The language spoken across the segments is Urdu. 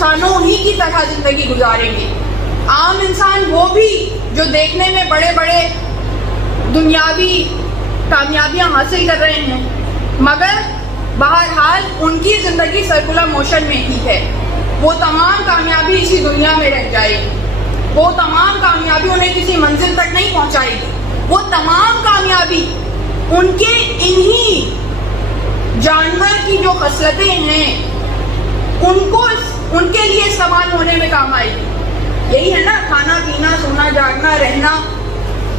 انسانوں ہی کی طرح زندگی گزاریں گے. عام انسان وہ بھی جو دیکھنے میں بڑے بڑے دنیاوی کامیابیاں حاصل کر رہے ہیں، مگر بہرحال ان کی زندگی سرکولر موشن میں ہی ہے. وہ تمام کامیابی اسی دنیا میں رہ جائے گی، وہ تمام کامیابی انہیں کسی منزل تک نہیں پہنچائے گی. وہ تمام کامیابی ان کے انہی جانور کی جو خصلتیں ہیں ان کے لیے استعمال ہونے میں کام آئے گی. یہی ہے نا، کھانا پینا سونا جاگنا رہنا،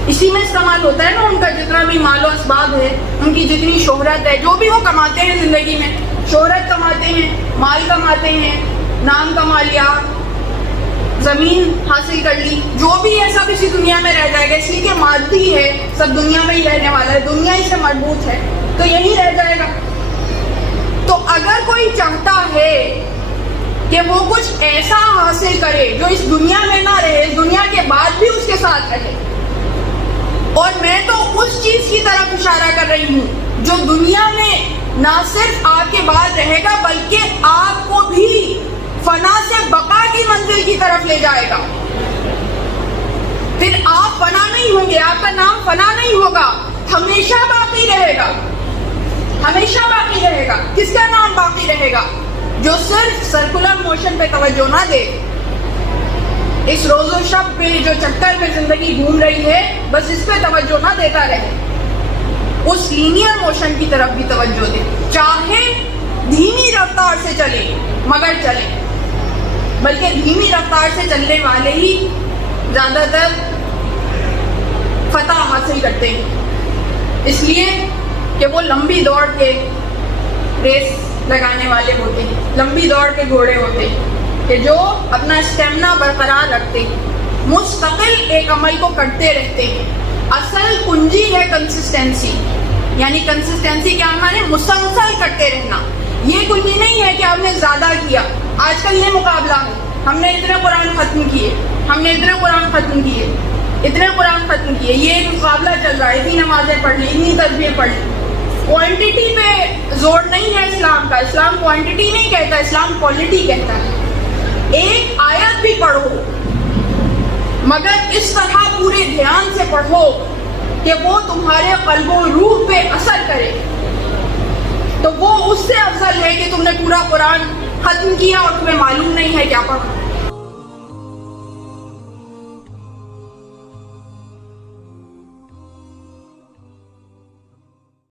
اسی میں استعمال ہوتا ہے نا. ان کا جتنا بھی مال و اسباب ہے، ان کی جتنی شہرت ہے، جو بھی وہ کماتے ہیں زندگی میں، شہرت کماتے ہیں، مال کماتے ہیں، نام کما لیا، زمین حاصل کر لی، جو بھی ہے سب اسی دنیا میں رہ جائے گا. اس لیے کہ مادی ہے، سب دنیا میں ہی رہنے والا ہے، دنیا ہی سے مربوط ہے، تو یہی رہ جائے گا. تو اگر کوئی چاہتا ہے کہ وہ کچھ ایسا حاصل کرے جو اس دنیا میں نہ رہے، اس دنیا کے بعد بھی اس کے ساتھ رہے، اور میں تو اس چیز کی طرف اشارہ کر رہی ہوں جو دنیا میں نہ صرف آپ کے بعد رہے گا بلکہ آپ کو بھی فنا سے بقا کی منزل کی طرف لے جائے گا. پھر آپ فنا نہیں ہوں گے، آپ کا نام فنا نہیں ہوگا، ہمیشہ باقی رہے گا، ہمیشہ باقی رہے گا. کس کا نام باقی رہے گا؟ جو صرف سرکولر موشن پہ توجہ نہ دے، اس روز و شب پہ جو چکر میں زندگی گھوم رہی ہے بس اس پہ توجہ نہ دیتا رہے، اس لینئر موشن کی طرف بھی توجہ دے. چاہے دھیمی رفتار سے چلے مگر چلے، بلکہ دھیمی رفتار سے چلنے والے ہی زیادہ تر فتح حاصل کرتے ہیں، اس لیے کہ وہ لمبی دوڑ کے ریس لگانے والے ہوتے ہیں، لمبی دوڑ کے گھوڑے ہوتے ہیں کہ جو اپنا اسٹیمنا برقرار رکھتے ہیں، مستقل ایک عمل کو کرتے رہتے ہیں. اصل کنجی ہے کنسسٹنسی، یعنی کنسسٹنسی کیا معنی؟ مسلسل کرتے رہنا. یہ کنجی نہیں ہے کہ آپ نے زیادہ کیا. آج کل یہ مقابلہ ہے، ہم نے اتنے قرآن ختم کیے، ہم نے اتنے قرآن ختم کیے، اتنے قرآن ختم کیے، یہ ایک مقابلہ چل رہا ہے، اتنی نمازیں پڑھ لی، اتنی تسبیحیں پڑھ لی. کوانٹٹی پہ زور نہیں ہے اسلام کا، اسلام کوانٹٹی نہیں کہتا، اسلام کوالٹی کہتا ہے. ایک آیت بھی پڑھو مگر اس طرح پورے دھیان سے پڑھو کہ وہ تمہارے قلب و روح پہ اثر کرے، تو وہ اس سے افضل ہے کہ تم نے پورا قرآن ختم کیا اور تمہیں معلوم نہیں ہے کیا پڑھا.